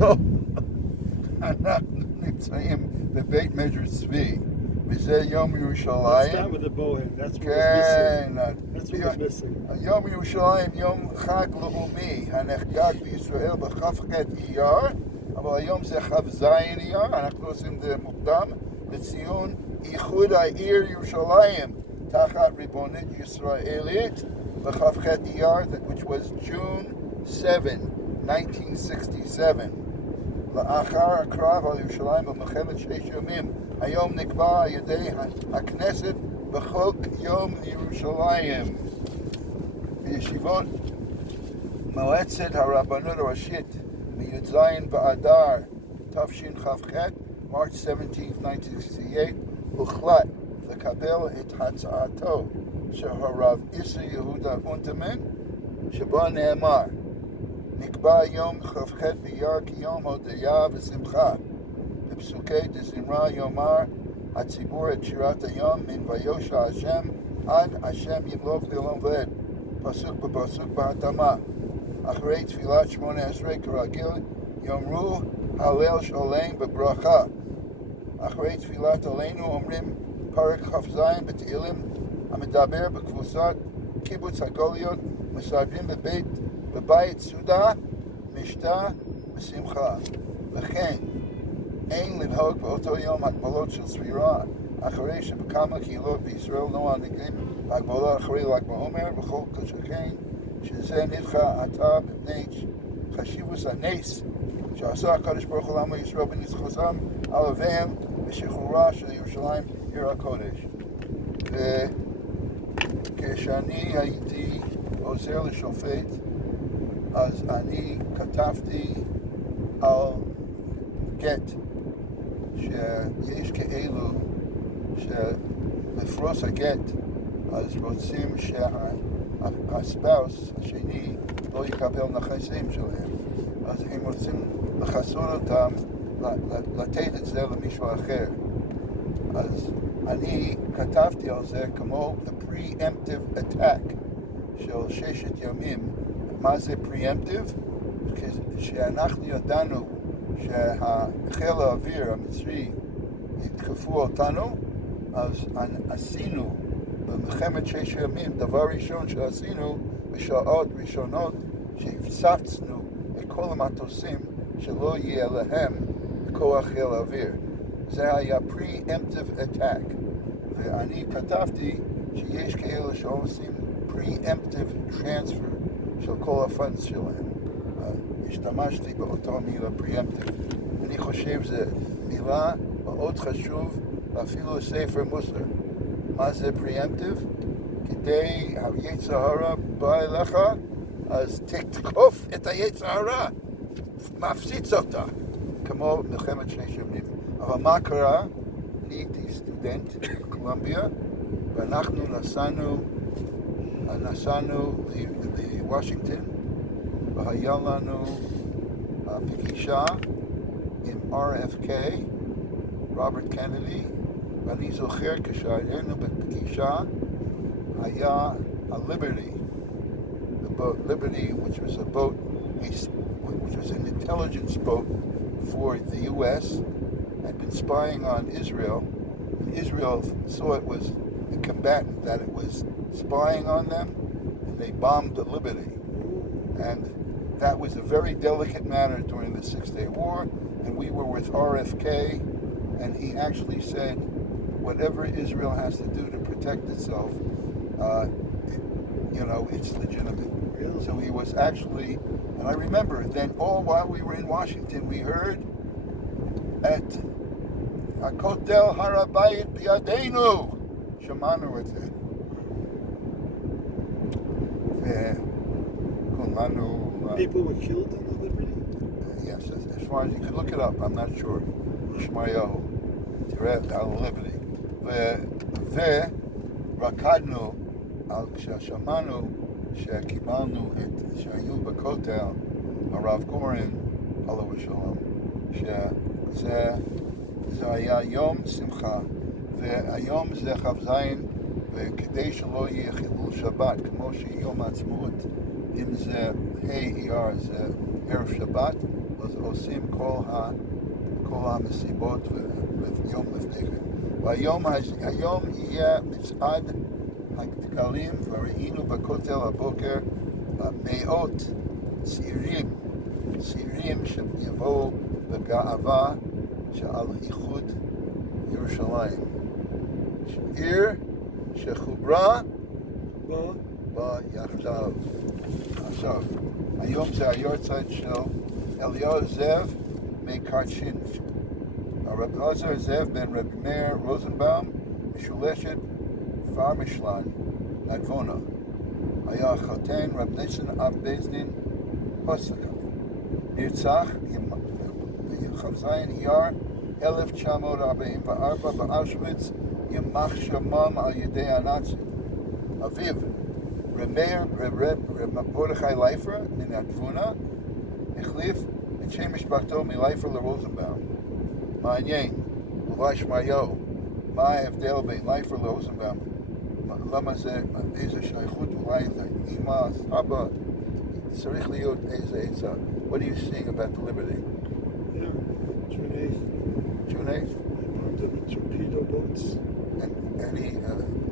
טוב, אנחנו נמצאים בבית מג'ר צבי, וזה יום ירושלים. Let's start with the Bohem. That's what כן, was missing. יום ירושלים, יום חג לאומי, הנחגג בישראל בכ"ח אייר, אבל היום זה כ"ז אייר, אנחנו עושים את זה מוקדם, לציון איחוד העיר ירושלים תחת ריבונות ישראלית בכ"ח אייר, which was June 7, 1967. לאחר הקרב על ירושלים במלחמת 6 ימים, היום נקבע על ידי הכנסת בחוק יום ירושלים. בישיבות מועצת הרבנות הראשית מי"ז באדר תשכ"ח, March 17, 1968, הוחלט לקבל את הצעתו של הרב איסי יהודה אונטמן, שבו נאמר, נקבע יום כ"ח באייר כיום הודיה ושמחה. בפסוקי דזמרה יאמר הציבור את שירת היום מן ויושע השם עד השם ימלוך לעולם ועד. פסוק בפסוק בהתאמה. אחרי תפילת 18 כרגיל יאמרו הלל שלם בברכה. אחרי תפילת עלינו אומרים פרק כ"ז בתהילים המדבר בקבוצת קיבוץ הגלויות, מסדרים בבית סעודה, משתה ושמחה. וכן אין לנהוג באותו יום הגבלות של סבירה, אחרי שבכמה קהילות בישראל לא נהוגים הגבלות אחרי ל"ג בעומר, וכל שכן שזה נדחה עתה מפני חשיבות הנס שעשה הקדוש ברוך הוא לעם ישראל בניצחונם על אויביהם ושחרורה של ירושלים עיר הקודש. וכשאני הייתי עוזר לשופט, אז אני כתבתי על גט שיש כאלו שלפרוס הגט אז רוצים שהספאוס השני לא יקבל נכסים שלהם, אז הם רוצים לחסות אותם, לתת את זה למישהו אחר. אז אני כתבתי על זה כמו the preemptive attack של 6 ימים. מה זה preemptive? כשאנחנו ידענו שהחיל האוויר המצרי יתקפו אותנו, אז עשינו במלחמת 6 ימים, דבר ראשון שעשינו בשעות ראשונות, שהפצצנו את כל המטוסים שלא יהיה להם כוח חיל האוויר. זה היה preemptive attack. ואני כתבתי שיש כאלה שעושים preemptive transfer של כל הפנס שלהם. השתמשתי באותו מילה preemptive. אני חושב שזו מילה מאוד חשוב, אפילו ספר מוסר. מה זה preemptive? כדי היצר הרע בא אליך, אז תתקוף את היצר הרע, מפציץ אותה, כמו מלחמת 6 ימים. אבל מה קרה? אני הייתי סטודנט בקולומביה, ואנחנו נסענו לוושינגטון, והיה לנו פגישה עם RFK, רוברט קנדי, ואני זוכר כשהיינו בפגישה היה ה-Liberty, the boat Liberty, which was a boat, which was an intelligence boat for the U.S., had been spying on Israel, and Israel saw it was a combatant, that it was spying on them, and they bombed the Liberty. And that was a very delicate matter during the Six-Day War, and we were with RFK, and he actually said, whatever Israel has to do to protect itself, it's legitimate. Really? So he was actually, and I remember then all while we were in Washington, we heard at הכותל הר הבית בידינו, שמענו את זה. וכולנו... People were killed in the Liberty? Yes, as far as you could look it up, I'm not sure. ישמעאל, תראה על Liberty. ורקדנו על כששמענו שקיבלנו שהיו בכותל הרב גורן, עליו השלום, שזה היה יום שמחה, והיום זה כ"ז, וכדי שלא יהיה חילול שבת, כמו שיום העצמאות, אם זה ה' אייר זה ערב שבת, אז עושים כל המסיבות ויום לפני כן. והיום יהיה מצעד הדגלים, וראינו בכותל הבוקר מאות צעירים שיבואו בגאווה שעל איחוד ירושלים. עיר שחוברה ביחדיו. עכשיו, היום זה היורצייט של אליהו זאב מקרצ'ין. הרב אלעזר זאב בן רבי מאיר רוזנבאום, משולשת פרמשלן, נדבונה. היה חתן רב ניסן אב בייזדין פוסטקה. נרצח בכ"ז אייר 1944 באושוויץ, יימח שמם על ידי הנאצים. אביו, רב מרדכי לייפר מנדבונה, החליף את שם משפחתו מלייפר לרוזנבאום. מעניין, אולי שמעיהו, מה ההבדל בין לייפר לרוזנבאום? למה זה, איזה שייכות, אולי זה אמא, אבא, צריך להיות איזה עצה. What are you seeing about the Liberty? Yeah, June 8th. June 8th? They bombed it with torpedo boats. And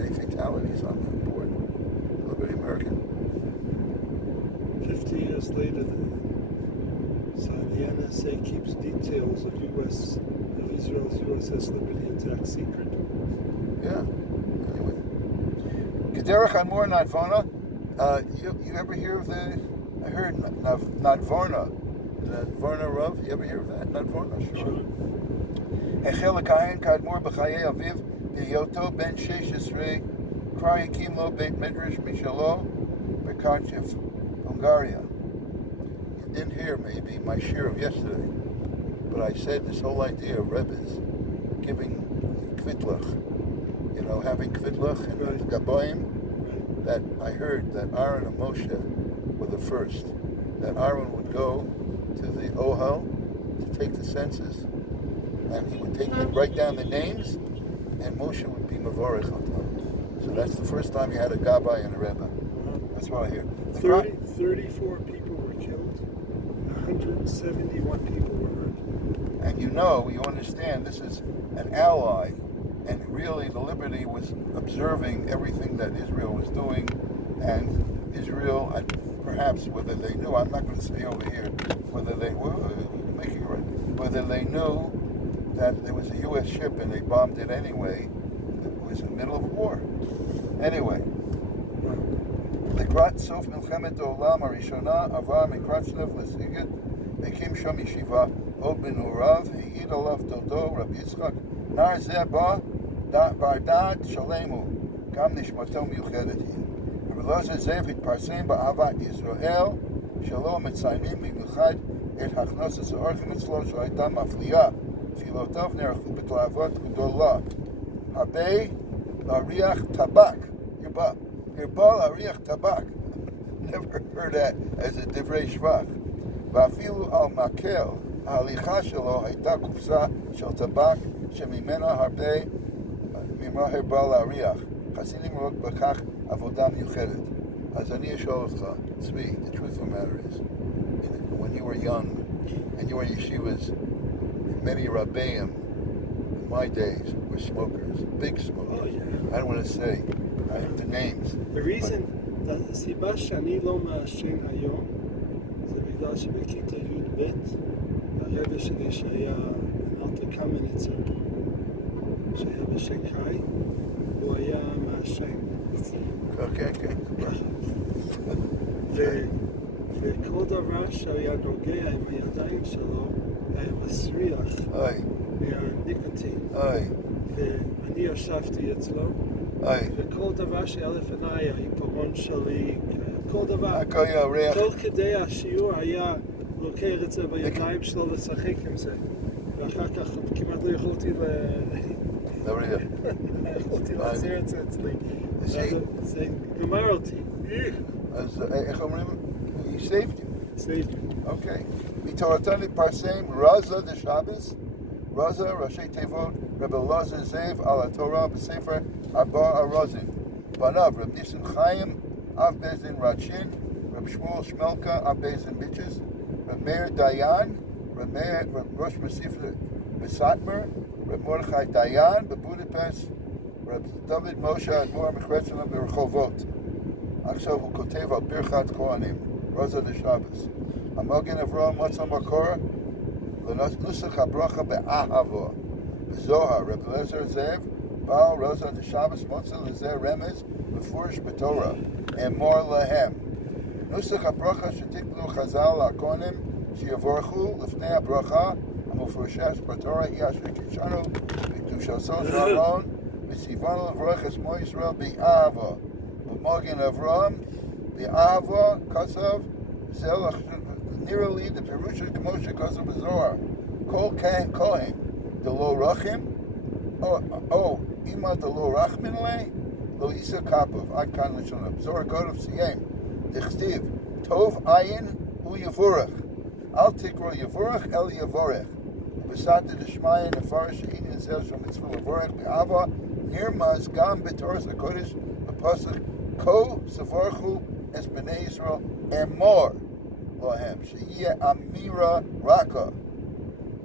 any fatalities on that board? Liberty American? 50 years later, the NSA keeps details of Israel's USS Liberty attack secret. Yeah. Anyway. Kederach Amor Nadvona. You ever hear of the... I heard Nadvorna. Nadvorna Rav. You ever hear of that? Nadvorna? Sure. החל לכהן כאדמו"ר בחיי אביו, בהיותו בן 16, כבר הקים לו בית מדרש משלו בקרצ'ב, Bulgaria. You didn't hear maybe my share of yesterday, but I said this whole idea of Rebbe's giving kvitlach, you know, having kvitlach and Right. gabayim, that I heard that Aaron and Moshe were the first, that Aaron would go to the Ohel to take the census, and he would write down the names, and Moshe would be mavorech on them. So that's the first time you had a gabbai and a rebbe. That's what I hear. 34 people were killed, 171 people were hurt. And you understand, this is an ally, and really the Liberty was observing everything that Israel was doing, and Israel, perhaps whether they knew, I'm not going to say over here, whether they knew that there was a U.S. ship and they bombed it anyway. It was in the middle of war. Anyway, לקראת סוף מלחמת העולם הראשונה עבר מקרצ'לב לסיגט, והקים שם ישיבה. עוד בנעוריו העיד עליו דודו רבי יצחק, נער זה בר דעת שלם הוא, גם נשמתו מיוחדת היא. רבי אלעזר זאב התפרסם באהבת ישראל, שלא מציינים במיוחד את הכנסת האורחים אצלו שהייתה מפליאה. תפילותיו נערכו בתלהבות גדולה. הרבה להריח טבק. הרבה להריח טבק. Never heard that as a דברי שבח. ואפילו על מקל, ההליכה שלו הייתה קופסה של טבק שממנה הרבה להריח. חסידים רואים בכך עבודה מיוחדת. אז אני אשאל אותך, צבי, the truth of the matter is, when you were young and you were in yeshivas, many Rabbeim in my days were smokers, big smokers. Oh, yeah. I don't want to say the names. The reason, הסיבה שאני לא מעשן היום, זה בגלל שבכיתה י"ב, הרבי שלי שהיה אלתר קמניצר, שהיה בשנגחאי, הוא היה מעשן. Okay. וכל דבר שהיה נוגע עם הידיים שלו, היה מסריח מהניקוטין. ואני ישבתי אצלו, וכל דבר שהיה לפניי, העיפרון שלי, כל דבר, כל כדי השיעור היה לוקח את זה בידיים שלו לשחק עם זה. ואחר כך כמעט לא יכולתי להחזיר את זה אצלי. זה גמר אותי. אז איך אומרים? He saved you. Saved me. Okay. מתורתו להתפרסם רזה דשבס, רזה ראשי תיבות רב אלעזר זאב על התורה בספר ארבע ארוזים. בניו רב ניסן חיים, אב בייזדין רצ'ין, רב שמואל שמלכה, אב בייזדין ביצ'ס, רב מאיר דיין, Rosh Masif Besatmer, Reb Mordechai Dayan בבודפשט, רב דוד משה אדמו"ר מחרצנה ברחובות. עכשיו הוא כותב על ברכת כהנים, רוזה דשבס. המגן אברהם מצא מקור לנוסח הברכה באהבו. בזוהר, רב אליעזר זאב, בעל רוזה דשבס מוצא לזה רמז מפורש בתורה, אמור להם. נוסח הברכה שתקבלו חז"ל לכהנים שיבורכו לפני הברכה המפורשת בתורה היא אשר קידשנו בקדושתו של אהרון וציוונו לברך את שמו ישראל באהבה. במגן אברהם באהבה כתב זה נראה לי בפירוש כמו שכתב בזוהר כל כהן דלא רחם או אמא דלא רחמן לה לא יישא כפיו. עד כאן לשון בזוהר כתב סיים דכתיב טוב עין הוא יבורך אל תקרא יבורך אלא יבורך. ובסייעתא דשמיא נפרש שעניין זה של מצווה לבורך באהבה נרמז גם בתורת הקודש בפסוק כה סברכו את בני ישראל אמור להם, שיהיה אמירה רכה.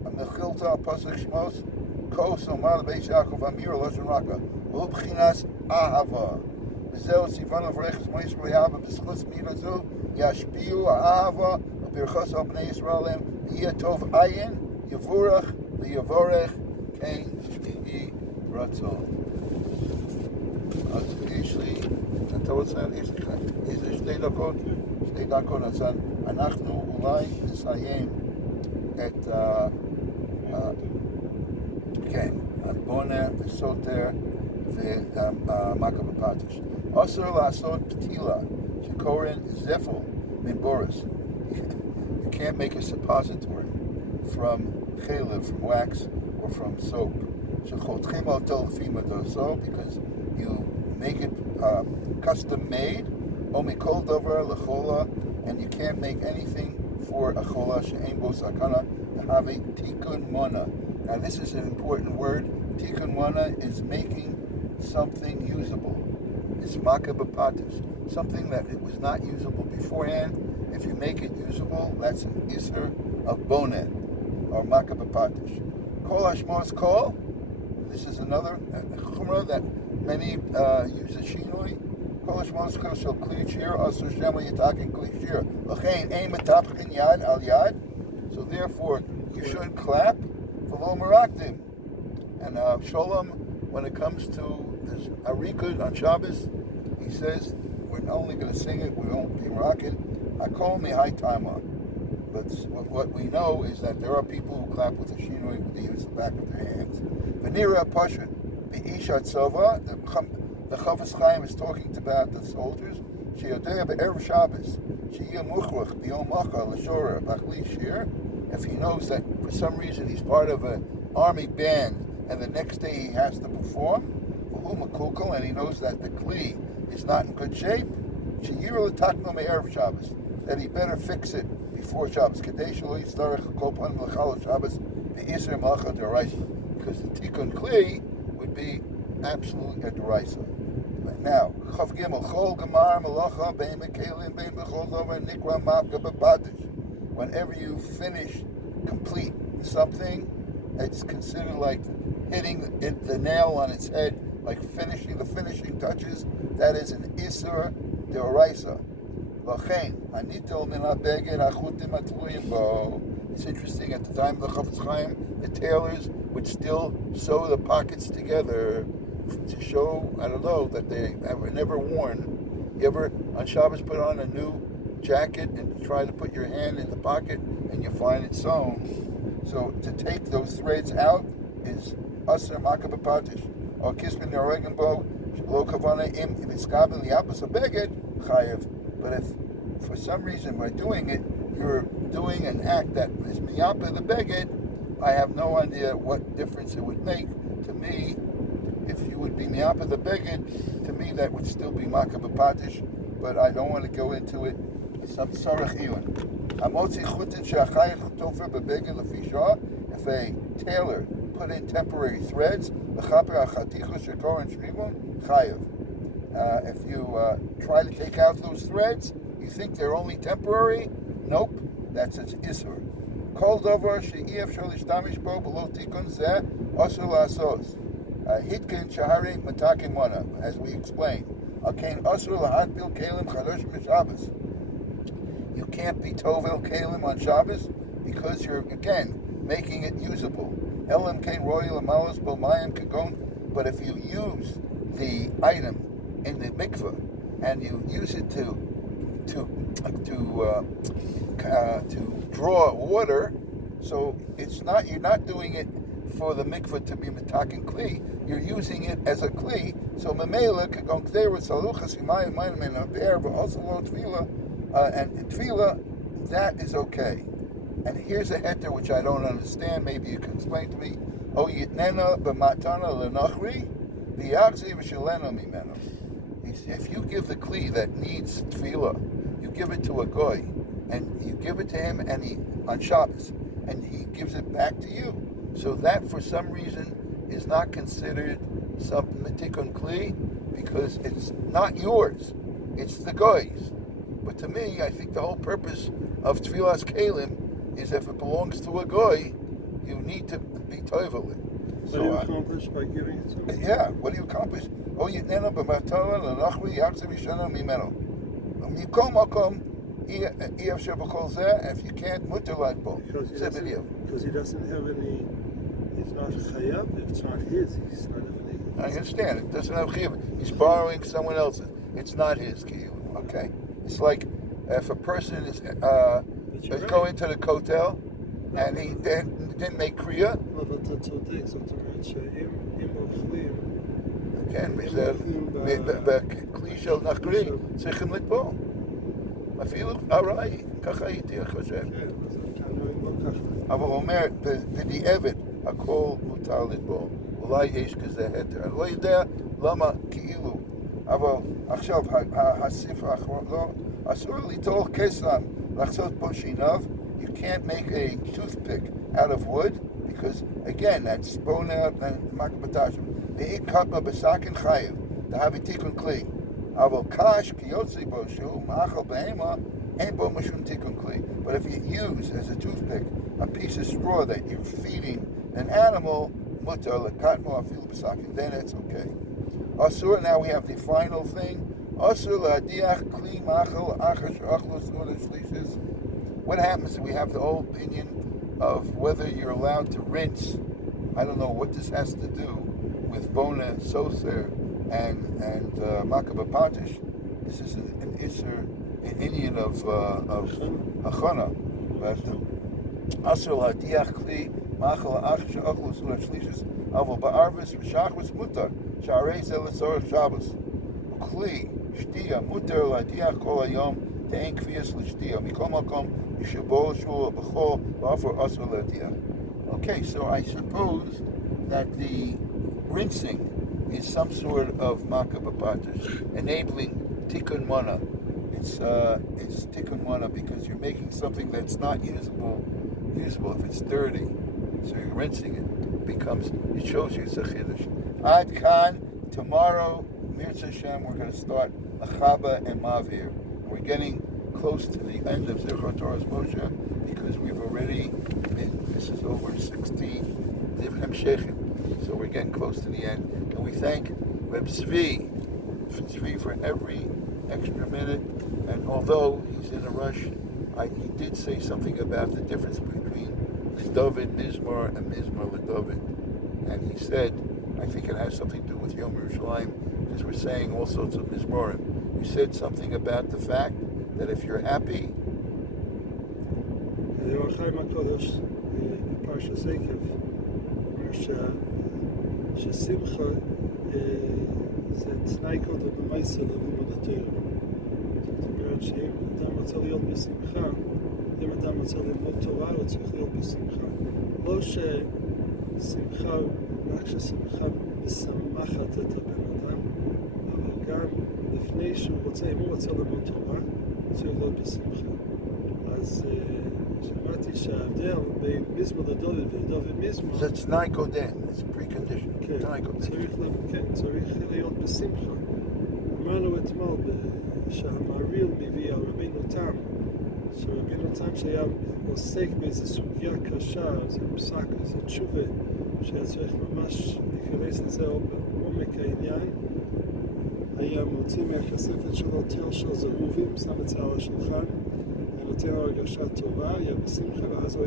המחילתא על פסוק שמות כה סאמר לבית יעקב אמירה לשון רכה והוא בחינת אהבה. וזהו ציוונו לברך את שמו ישראל באהבה. בזכות מילה זו ישפיעו האהבה וברכות על בני ישראל להם ויהיה טוב עין יבורך ויבורך כן יהי רצון. אז יש לי, אתה רוצה, יש לי 2 דקות, אז אנחנו אולי נסיים את כן, הבונה וסותר והמכה בפטיש. אסור לעשות פתילה שקוראים זפל מבורס. You can't make a suppository from chalev, from wax, or from soap. שחותכים אותו לפי מדרסו, because you make it custom made, או מכל דבר לחולה, and you can't make anything for a chola she'ein bo sakana have a tikkun mona. Now this is an important word. Tikkun mona is making something usable. It's maka b'patish, something that it was not usable beforehand. If you make it usable, that's an iser of bonet, or maka b'patish. Kol hashmos kol. This is another chumrah that many use as shinoi. Kol hashmos kol shel kli shir asur shema yitakin kli shir. L'chein ein metapchin yad al yad. So therefore, you should clap v'lo merakdim. And Sholem, when it comes to this arikud on Shabbos, he says we're not only going to sing it, we won't be rocking. I call me high timer. But what we know is that there are people who clap with the shinoi, they use the back of their hands. V'nira pashut be'ishat sova. The Chafetz Chaim is talking about the soldiers. Sheyodea be'erev Shabbos sheyeh muchrach b'yom macha l'shora b'chli shir. If he knows that for some reason he's part of an army band and the next day he has to perform, and he knows that the kli is not in good shape, that he better fix it before Shabbos. Because the tikkun kli would be absolute a deraisa. Now, Chav Gimel, Chol Gemar Malacha Bein Mekelim Bein Bechol Dover Nikra Maka B'Patish. Whenever you finish, complete something, it's considered like hitting the nail on its head, like finishing the finishing touches. That is an Isser Deoraisa. It's interesting, at the time of the Chafetz Chaim, the tailors would still sew the pockets together to show, I don't know, that they were never worn. You ever on Shabbos put on a new jacket and try to put your hand in the pocket and you find it sewn? So to take those threads out is Aser Maka B'Patish. Or Kismin Noregenbo, Lo Kavana Im Iskaben Liapis Beged, Chayev. But if for some reason by doing it, you're doing an act that is Miyapa the Beged, I have no idea what difference it would make to me. If you would be Miyapa the Beged, to me that would still be Maka B'Patish, but I don't want to go into it. Some Sarach Iwan. Amotzi Chutin Shachayach Tofer B'Beged Lefisha, if a tailor put in temporary threads, if you try to take out those threads, you think they're only temporary? Nope, that's its isur. כל דבר שאי אפשר להשתמש בו בלא תיקון זה אסור לעשות. התקן שהרי מתקן מונה, as we explained. על כן אסור להטביל כלים חדשים בשבס. You can't be tovel kelim on Shabbos because you're, again, making it usable. Elam kain royal amalas bomayim kagon. But if you use the item in the mikveh and you use it to draw water, so it's not, you're not doing it for the mikveh to be mitakin kli. You're using it as a kli. So memela kagon kdei saluchas imayim mayim and aber, but also lo tefillah. And tefillah, that is okay. And here's a heter which I don't understand. Maybe you can explain to me. O yitnena b'matana lenachri v'yachzi v'shelena mimeno. If you give the kli that needs tefillah, you give it to a goy, and you give it to him, and he on Shabbos, and he gives it back to you. So that, for some reason, is not considered some mitikun kli because it's not yours. It's the goy's. But to me, I think the whole purpose of Tfilas Kalim is if it belongs to a goy, you need to be toivel it. What do you accomplish by giving it to him? Yeah, what do you accomplish? Oh, yitnena b'matala l'nachri yachzim yishana mimeno. Mikom makom iyavsher b'kol zeh. If you can't, mutter l'adbo. Because he doesn't have any. He's not chayav. If it's not his, he's not having any. I understand. It doesn't have chayav. He's borrowing someone else's. It's not his chayav. Okay. It's like if a person is going to the kotel and he didn't make kriya. Again, בכלי של נחרי צריכים לטבול. אפילו ארעי, ככה הייתי חושב. אבל הוא אומר, בדיעבד, הכל מותר לטבול. אולי יש כזה היתר. אני לא יודע למה כאילו. אבל עכשיו, הספר האחרון, לא, אסור ליטול קסם, לחצות פה שיניו. You can't make a toothpick out of wood, because, again, that's bona and makabatash. Ve'ik katma b'sakin chayiv, t'havi tikun kli. Aval kash ki yotzi bo shu, ma'achal behema, ain't bo mashun tikun kli. But if you use, as a toothpick, a piece of straw that you're feeding an animal, mutar lekatmo afilu b'sakin, then it's okay. Asur, now we have the final thing. Asur la'adiach kli ma'achal achar she'achlo su'odah shlishis. What happens? We have the whole opinion of whether you're allowed to rinse. I don't know what this has to do with bona, soser, and makabapatish. This is an isser, an Indian of achana. But asur la'adiach kli ma'achal achar she'achlo su'odah shlishis aval ba'arvis v'shachris mutar sha'arei zeh l'tzorech Shabbos. Kli shtiya mutar la'adiach kol hayom te'en kvias l'shtiya mikol makom. Okay, so I suppose that the rinsing is some sort of makabapatish, enabling tikkun mana. It's tikkun mana because you're making something that's not usable if it's dirty. So you're rinsing it. It shows you it's a chiddush. Ad kan, tomorrow, Mirza Hashem, we're going to start Achaba and Mavir. We're getting close to the end of Zichron Torah's Moshe, because we've already this is over 16 Hamshechim, so we're getting close to the end. And we thank Reb Tzvi for every extra minute. And although he's in a rush, he did say something about the difference between David Mizmor and Mizmor LeDavid. And he said, I think it has something to do with Yom Yerushalayim, because we're saying all sorts of Mizmorim. You said something about the fact that if you're happy, אם אדם רוצה ללמוד תורה, הוא צריך להיות בשמחה. לא ששמחה, רק ששמחה משמחת את הבן אדם, אבל גם לפני שהוא רוצה, אם הוא רוצה ללמוד תורה, הוא צריך להיות בשמחה. אז שמעתי שההבדל בין מזמור לדוד ולדוד מזמור... זה תנאי קודם, זה pre-condition, תנאי קודם. צריך להיות בשמחה. אמרנו אתמול שהמהרי"ל מביא על רבינו תם, שרבינו תם שהיה עוסק באיזו סוגיה קשה, איזה פסק, איזה תשובה, שהיה צריך ממש להיכנס לזה עומק העניין, היה מוציא מהכספת שלו תל של זהובים, שם את זה על השולחן, היה נותן לו הרגשה טובה, היה בשמחה, ואז הוא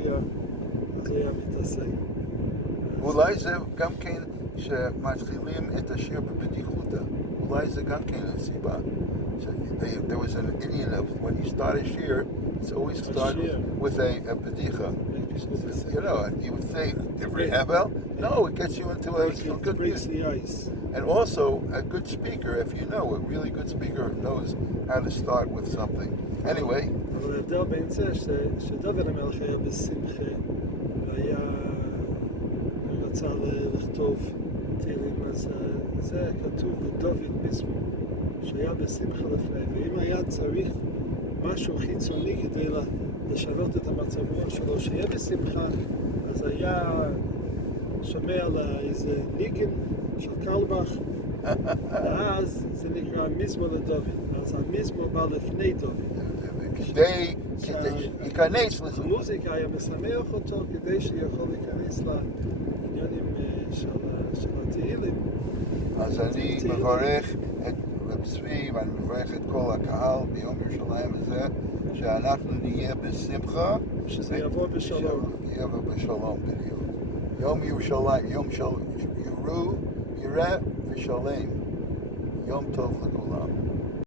היה מתעסק. אולי זה גם כן שמתחילים את השיר בבדיחותא. אולי זה גם כן הסיבה. There was an Indian of when you start a shir, it's always started with a bedicha. You know, and you would say, Divrei Hevel? No, it gets you into a good music. And also, a good speaker, if you know, a really good speaker knows how to start with something. Anyway. אבל ההבדל בין זה שדוד המלך היה בשמחה, והיה רצה לכתוב תהילים, אז זה כתוב לדוד מזמור, שהיה בשמחה לפני, ואם היה צריך משהו חיצוני כדי לשנות את המצב רוח שלו, שיהיה בשמחה, אז היה שומע לאיזה ניגן של קלבך, ואז זה נקרא מזמור לדוד, אז המזמור בא לפני דוד. כדי להיכנס לזה. המוזיקה היה משמח אותו כדי שיכול להיכנס לעניינים של התהילים. אז אני מברך את רב צבי ואני מברך את כל הקהל ביום ירושלים הזה, שאנחנו נהיה בשמחה. שזה יבוא בשלום. יבוא בשלום בדיוק. יום ירושלים, יום של יראה ושלם. יום טוב לכולם.